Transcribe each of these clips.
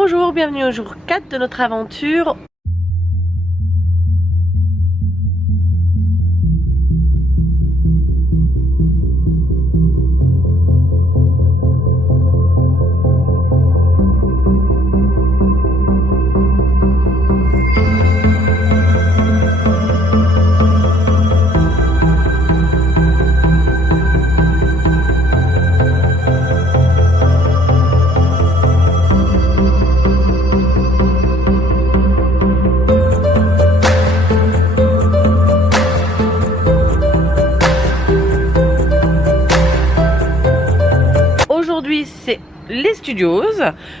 Bonjour, bienvenue au jour 4 de notre aventure. Aujourd'hui c'est les studios,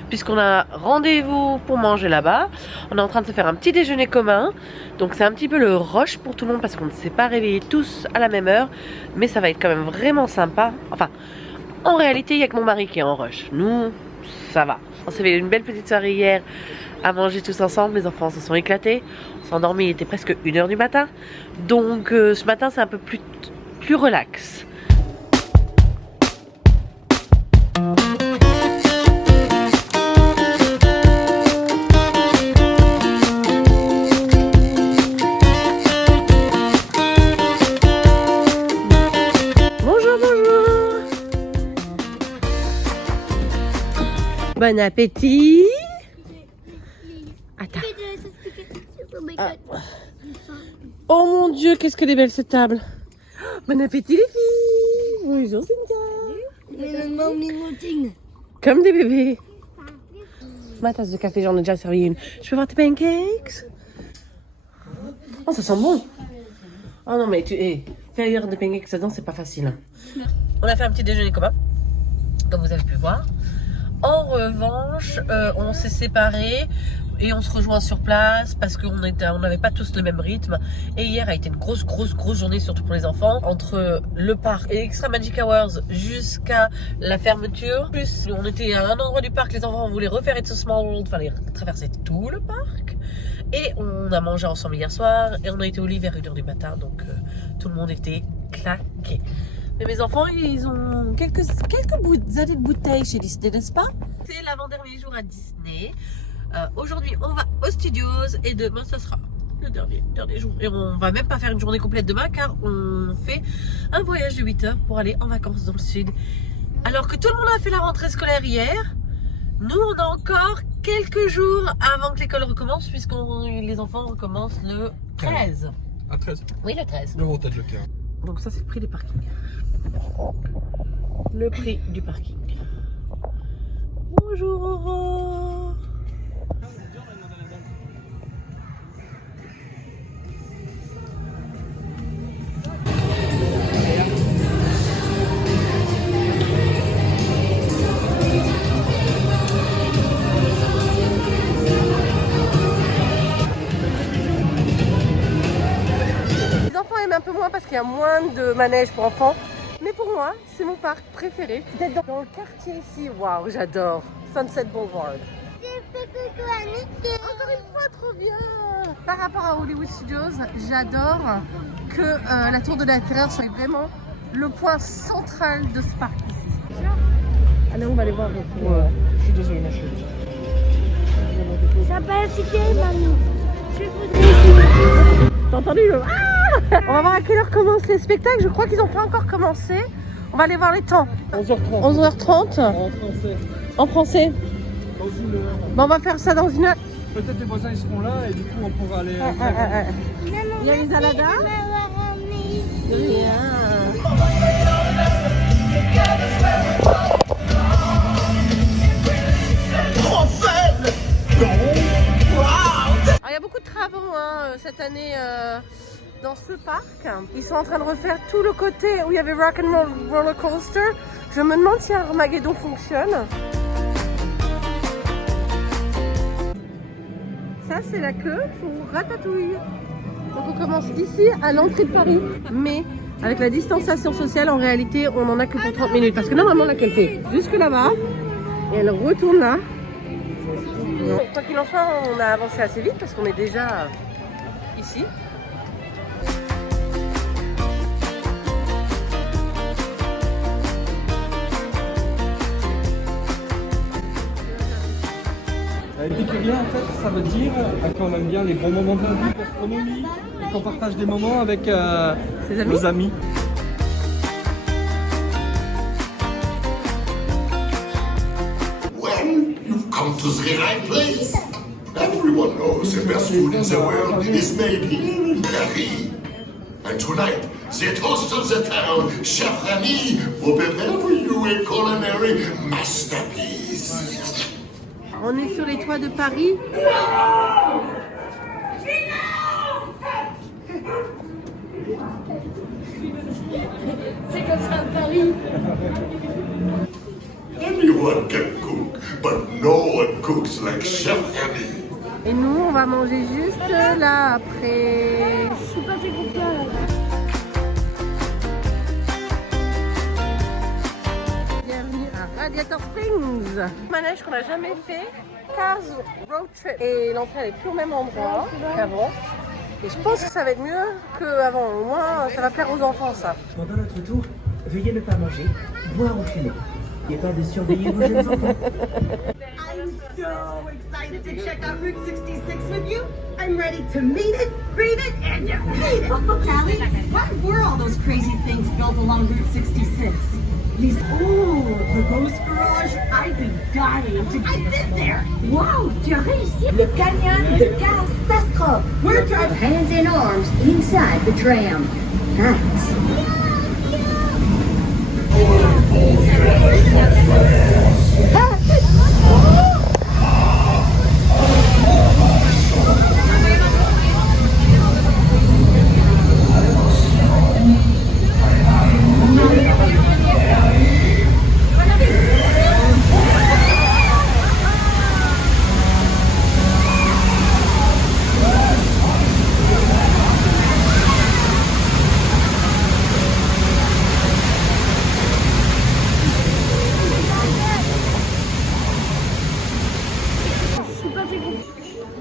puisqu'on a rendez-vous pour manger là-bas. On est en train de se faire un petit déjeuner commun. Donc c'est un petit peu le rush pour tout le monde parce qu'on ne s'est pas réveillés tous à la même heure. Mais ça va être quand même vraiment sympa. Enfin, en réalité il n'y a que mon mari qui est en rush. Nous, ça va. On s'est fait une belle petite soirée hier à manger tous ensemble. Les enfants se sont éclatés. On s'est endormis, il était presque 1h du matin. Donc ce matin c'est un peu plus relax. Bon appétit. Attends. Ah. Oh mon Dieu, qu'est-ce qu'elle est belle cette table. Bon appétit les filles. Bonjour Cynthia. Comme des bébés. Ma tasse de café, j'en ai déjà servi une. Je peux voir tes pancakes? Oh, ça sent bon. Oh non mais faire des pancakes dedans, c'est pas facile. On a fait un petit déjeuner commun, comme vous avez pu voir. En revanche, on s'est séparés et on se rejoint sur place parce qu'on n'avait pas tous le même rythme. Et hier a été une grosse journée, surtout pour les enfants. Entre le parc et Extra Magic Hours jusqu'à la fermeture. Plus, on était à un endroit du parc, les enfants voulaient refaire It's a Small World, fallait traverser tout le parc. Et on a mangé ensemble hier soir et on a été au lit vers 1h du matin. Donc tout le monde était claqué. Mais mes enfants, ils ont quelques années de bouteilles chez Disney, n'est-ce pas? C'est l'avant-dernier jour à Disney. Aujourd'hui, on va aux studios et demain, ça sera le dernier jour. Et on va même pas faire une journée complète demain car on fait un voyage de 8 heures pour aller en vacances dans le sud. Alors que tout le monde a fait la rentrée scolaire hier, nous, on a encore quelques jours avant que l'école recommence puisque les enfants recommencent le 13. À 13? Oui, le 13. Le Rotate Joker. Donc ça c'est le prix des parkings. Le prix du parking. Bonjour Aurore. Les enfants aiment un peu moins parce qu'il y a moins de manèges pour enfants. Mais pour moi, c'est mon parc préféré. D'être dans le quartier ici, waouh, j'adore. Sunset Boulevard. Encore une fois, trop bien. Par rapport à Hollywood Studios, j'adore que la tour de la terreur soit vraiment le point central de ce parc ici. Allez, on va aller voir. Je suis désolé, ma chérie. Ça peut citer, mamie. Je voudrais. T'as entendu le... Ah, on va voir à quelle heure commencent les spectacles. Je crois qu'ils n'ont pas encore commencé. On va aller voir les temps. 11h30. 11h30. En français. En français. Dans une heure. Bon, on va faire ça dans une heure. Peut-être les voisins ils seront là et du coup on pourra aller. Il y a les Aladdin. Rien. Alors, il y a beaucoup de travaux cette année dans ce parc. Ils sont en train de refaire tout le côté où il y avait Rock and Roll Roller Coaster. Je me demande si Armageddon fonctionne. Ça c'est la queue pour Ratatouille. Donc on commence ici à l'entrée de Paris. Mais avec la distanciation sociale, en réalité, on n'en a que pour 30 minutes. Parce que normalement, là, qu'elle fait jusque là-bas. Et elle retourne là. Quoi qu'il en soit, on a avancé assez vite parce qu'on est déjà ici. Épicurien, en fait, ça veut dire qu'on aime bien les bons moments de la vie, gastronomie, et qu'on partage des moments avec nos amis. Well, you've come to the right place. Everyone knows the best food in the world is made here in Paris. And tonight, the toast of the town, Chef Remy, will prepare for you a culinary masterpiece. On est sur les toits de Paris. C'est comme ça à Paris. Anyone can cook, but no one cooks like Chef Remy. Et nous, on va manger juste là après. Je suis pas fait pour toi là. Bienvenue à Radiator Springs. Manège qu'on n'a jamais fait. 15 road trip. Et l'entrée elle est plus au même endroit qu'avant. Et je pense que ça va être mieux qu'avant. Au moins, ça va plaire aux enfants ça. Pendant notre tour, veuillez ne pas manger, boire ou fumer. N'oubliez pas de surveiller vos jeunes enfants. I'm so excited to check out Route 66 with you. I'm ready to meet it, breathe it, and defeat it. Callie, what were all those crazy things built along Route 66? These, the ghost garage, I'd be dying to get in there. Wow, tu as réussi le canyon de catastrophe. We're driving. Hands and arms inside the tram. Thanks.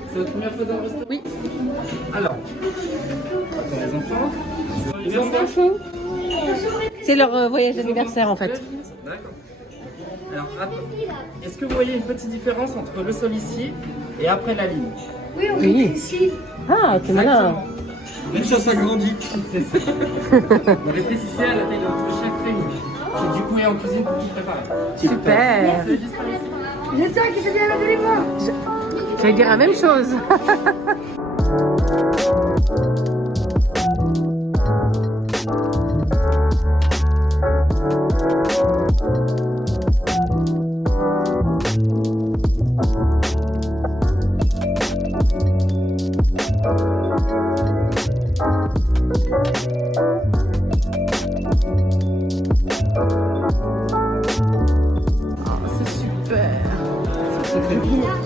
C'est votre première fois dans le restaurant? Oui. Alors, les enfants. C'est leur voyage d'anniversaire en fait. D'accord. Alors, est-ce que vous voyez une petite différence entre le sol ici et après la ligne? Oui, on Oui. est ici. Ah, t'es malin. Dès que ça s'agrandit. C'est ça. On réfléchissait à la taille de notre chef Rémi, qui du coup est en cuisine pour tout préparer. Super. J'espère que c'est bien la téléphone. J'allais dire la même chose.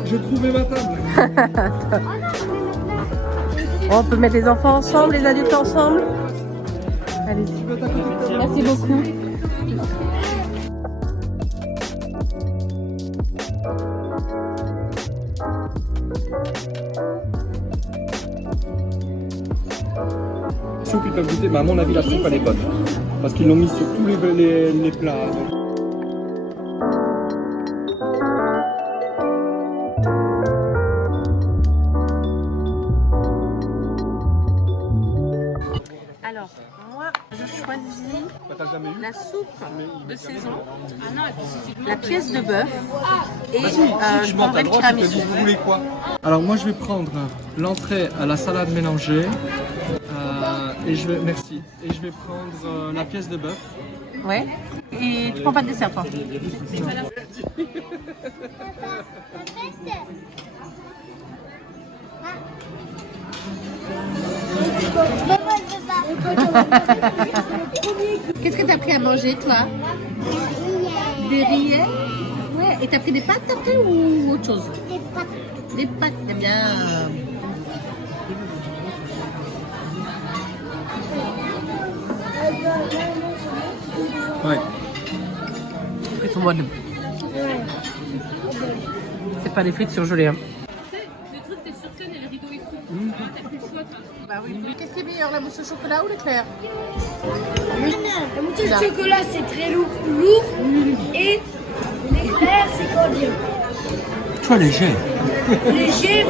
Je trouvais ma table. On peut mettre les enfants ensemble, les adultes ensemble. Allez-y. Merci beaucoup. Soupe, ils peuvent goûter, mais à mon avis, la soupe, elle est bonne. Parce qu'ils l'ont mis sur tous les plats. Alors, moi, je choisis la soupe de saison, la pièce de bœuf et je prendrai le tiramisu. Vous voulez quoi? Alors moi je vais prendre l'entrée à la salade mélangée et je vais prendre la pièce de bœuf. Ouais. Et tu prends pas de dessert toi? Qu'est-ce que t'as pris à manger toi? Des rillets? Ouais. Et t'as pris des pâtes après ou autre chose? Des pâtes. Des pâtes, t'aimes bien. Ouais. Frites au mois de. C'est pas des frites surgelées. Hein. Bah oui. Qu'est-ce qui est meilleur, la mousse au chocolat ou l'éclair? La mousse au chocolat c'est très lourd et l'éclair c'est cordial. Toi léger. Léger.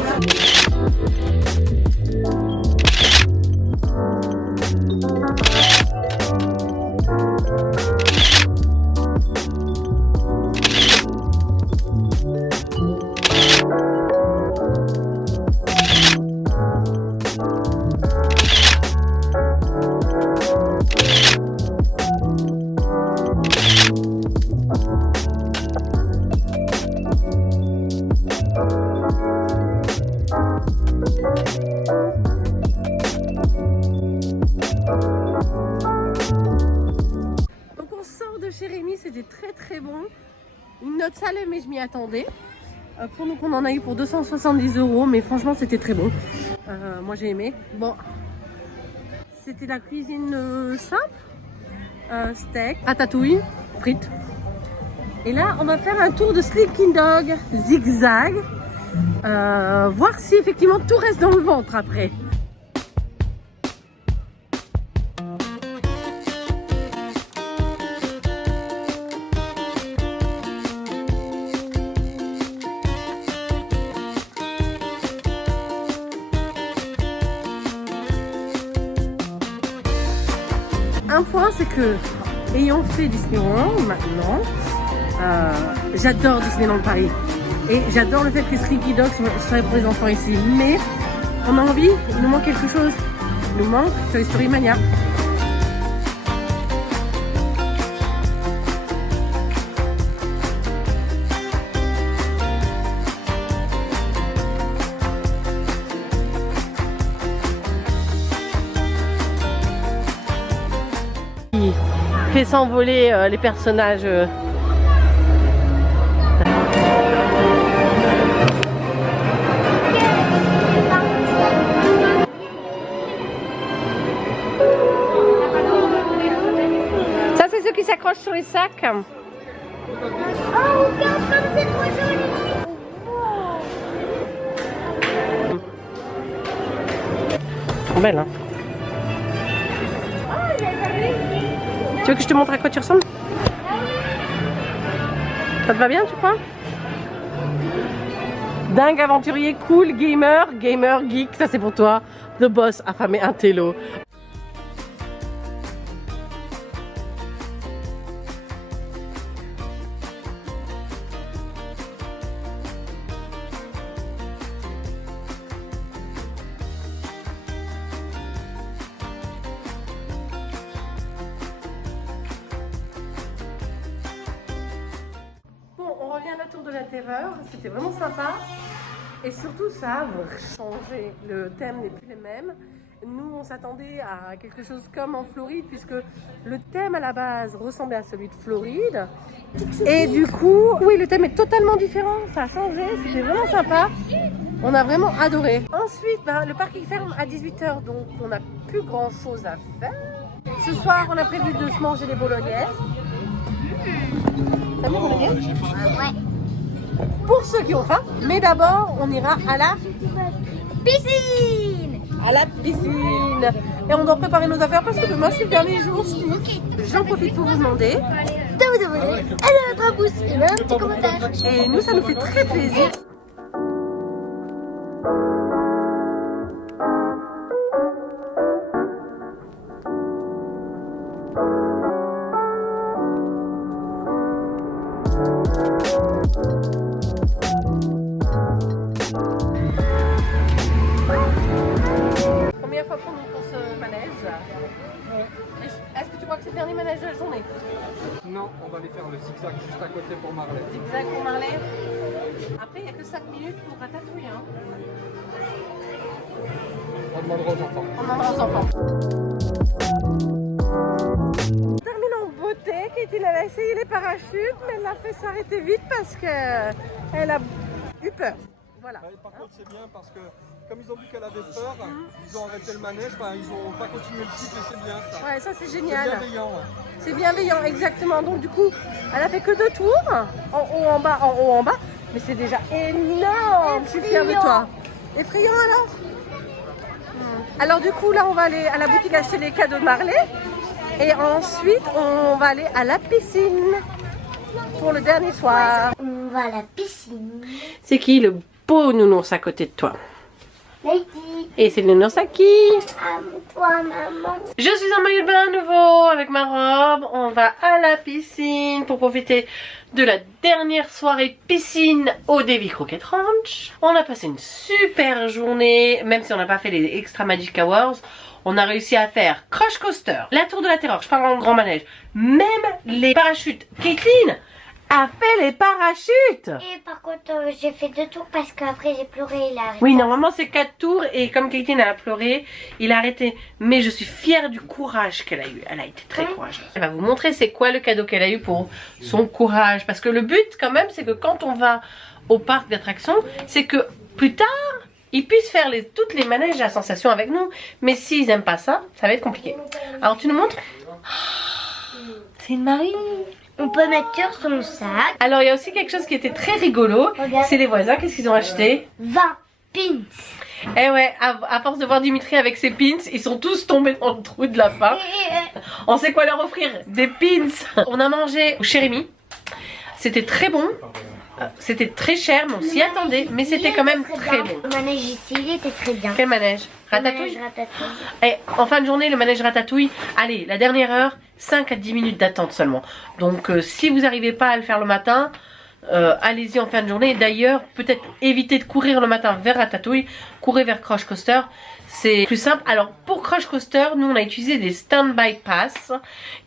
Chez Rémi, c'était très bon. Une note salée, mais je m'y attendais. Pour nous, on en a eu pour 270 €, mais franchement, c'était très bon. Moi, j'ai aimé. Bon, c'était la cuisine simple. Steak, ratatouille, frites. Et là, on va faire un tour de Sleeping Dog zigzag. Voir si effectivement tout reste dans le ventre après. Un point, c'est que, ayant fait Disneyland maintenant, j'adore Disneyland Paris. Et j'adore le fait que Sleepy Dog soit pour les enfants ici. Mais on a envie, il nous manque quelque chose. Il nous manque Toy Story Mania. Fait s'envoler les personnages. Ça, c'est ceux qui s'accrochent sur les sacs. Oh, regarde comme c'est trop joli. Belle, hein? Tu veux que je te montre à quoi tu ressembles? Ça te va bien, tu crois? Dingue, aventurier, cool, gamer, geek, ça c'est pour toi. The boss, affamé, un télo. On revient à la tour de la terreur, c'était vraiment sympa et surtout ça a changé, le thème n'est plus le même. Nous on s'attendait à quelque chose comme en Floride puisque le thème à la base ressemblait à celui de Floride et du coup, oui, le thème est totalement différent, ça a changé, c'était vraiment sympa, on a vraiment adoré. Ensuite, le parking ferme à 18 h donc on n'a plus grand chose à faire. Ce soir on a prévu de se manger des bolognaises. T'as mis bolognaise? Ouais. Pour ceux qui ont faim, mais d'abord on ira à la Piscine. à la piscine et on doit préparer nos affaires parce que demain c'est le dernier jour. J'en profite pour vous demander De vous abonner, à notre pouce et un petit commentaire. et nous ça nous fait très plaisir. Première fois pour nous pour ce manège. Est-ce que tu crois que c'est le dernier manège de la journée? Non, on va aller faire le zigzag juste à côté pour Marley. Zigzag pour Marley. Après, il n'y a que 5 minutes pour Ratatouille. Hein. On demandera aux enfants. On demandera aux enfants. On termine en beauté. Katie, elle a essayé les parachutes, mais elle l'a fait s'arrêter vite parce qu'elle a eu peur. Voilà. Ouais, par contre, c'est bien parce que comme ils ont vu qu'elle avait peur, ils ont arrêté le manège, ils n'ont pas continué le cycle et c'est bien ça. Ouais, ça c'est C'est génial. bienveillant. C'est bienveillant, exactement. Donc du coup, elle a fait que 2 tours, en haut, en bas, en haut, en bas. Mais c'est déjà énorme. Je suis fière de toi. Effrayant alors. Alors du coup, là, on va aller à la boutique acheter les cadeaux de Marley. Et ensuite, on va aller à la piscine pour le dernier soir. On va à la piscine. C'est qui le beau nounours à côté de toi. Lady, Et c'est le nounours à qui? toi, maman. Je suis en maillot de bain à nouveau avec ma robe. On va à la piscine pour profiter de la dernière soirée piscine au Davy Crockett Ranch. On a passé une super journée, même si on n'a pas fait les Extra Magic Hours. On a réussi à faire Crush Coaster, la Tour de la Terreur, je parle dans le grand manège, même les parachutes. Caitlin a fait les parachutes. Et par contre, j'ai fait 2 tours parce qu'après j'ai pleuré et il a arrêté. Oui, normalement c'est 4 tours et comme Caitlin a pleuré, il a arrêté. Mais je suis fière du courage qu'elle a eu. Elle a été très courageuse. Elle va vous montrer c'est quoi le cadeau qu'elle a eu pour son courage. Parce que le but quand même, c'est que quand on va au parc d'attractions, c'est que plus tard, ils puissent faire toutes les manèges à sensation avec nous. Mais s'ils n'aiment pas ça, ça va être compliqué. Alors tu nous montres? C'est une Marie. On peut mettre sur son sac. Alors il y a aussi quelque chose qui était très rigolo. Regarde. C'est les voisins, qu'est-ce qu'ils ont acheté? 20 pins. Eh ouais, à force de voir Dimitri avec ses pins, ils sont tous tombés dans le trou de lapin. On sait quoi leur offrir? Des pins. On a mangé au Chérémy. C'était très bon. C'était très cher, mais on s'y attendait. Mais c'était quand même très bon. Le manège ici, il était très bien. Quel manège? Le Ratatouille? manège Ratatouille. Et en fin de journée, le manège Ratatouille, allez, la dernière heure, 5 à 10 minutes d'attente seulement. Donc si vous n'arrivez pas à le faire le matin, allez-y en fin de journée. D'ailleurs, peut-être évitez de courir le matin vers Ratatouille, courez vers Crush Coaster. C'est plus simple. Alors pour Crush Coaster, nous on a utilisé des Standby Pass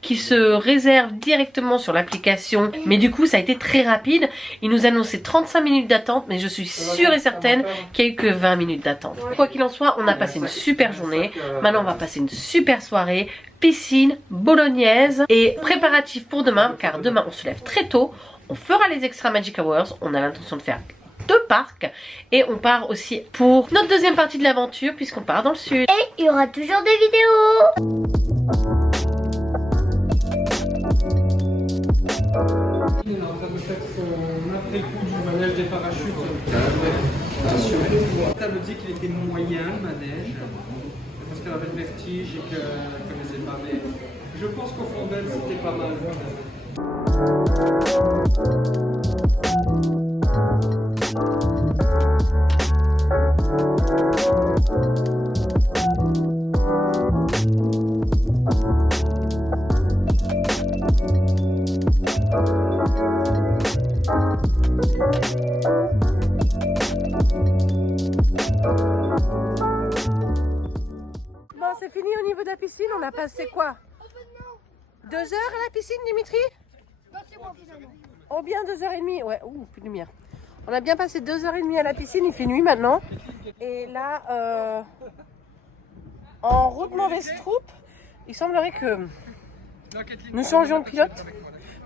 qui se réservent directement sur l'application. Mais du coup ça a été très rapide. Ils nous annonçaient 35 minutes d'attente, mais je suis sûre et certaine qu'il n'y a eu que 20 minutes d'attente. Quoi qu'il en soit, on a passé une super journée. Maintenant on va passer une super soirée. Piscine, bolognaise et préparatifs pour demain, car demain on se lève très tôt. On fera les Extra Magic Hours. On a l'intention de faire 2 parcs et on part aussi pour notre deuxième partie de l'aventure puisqu'on part dans le sud. Et il y aura toujours des vidéos. Il est en train de faire son après-coup du manège des parachutes. Elle me dit qu'il était moyen le manège parce qu'elle avait le vertige et qu'elle ne connaissait pas. Mais je pense qu'au fond d'elle c'était pas mal. Bon, c'est fini au niveau de la piscine. On a passé quoi? 2 heures à la piscine, Dimitri? Oh bien 2h30. Ouais, ouh, plus de lumière. On a bien passé 2h30 à la piscine. Il fait nuit maintenant. Et là, en route mauvaise troupe, il semblerait que nous changions de pilote.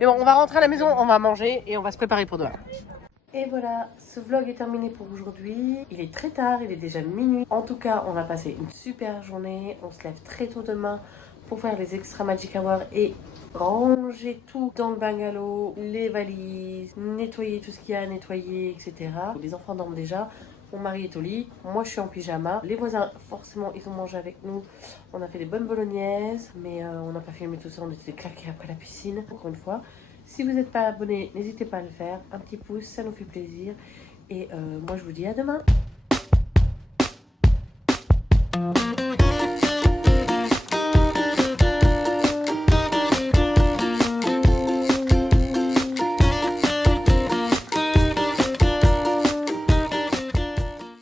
Mais bon, on va rentrer à la maison, on va manger et on va se préparer pour demain. Et voilà, ce vlog est terminé pour aujourd'hui. Il est très tard, il est déjà minuit. En tout cas, on va passer une super journée. On se lève très tôt demain pour faire les Extra Magic Hours et ranger tout dans le bungalow, les valises, nettoyer tout ce qu'il y a à nettoyer, etc. Les enfants dorment déjà. Mon mari est au lit, moi je suis en pyjama. Les voisins, forcément, ils ont mangé avec nous. On a fait des bonnes bolognaises, mais on n'a pas filmé tout ça. On était claqués après la piscine, encore une fois. Si vous n'êtes pas abonné, n'hésitez pas à le faire. Un petit pouce, ça nous fait plaisir. Et moi, je vous dis à demain.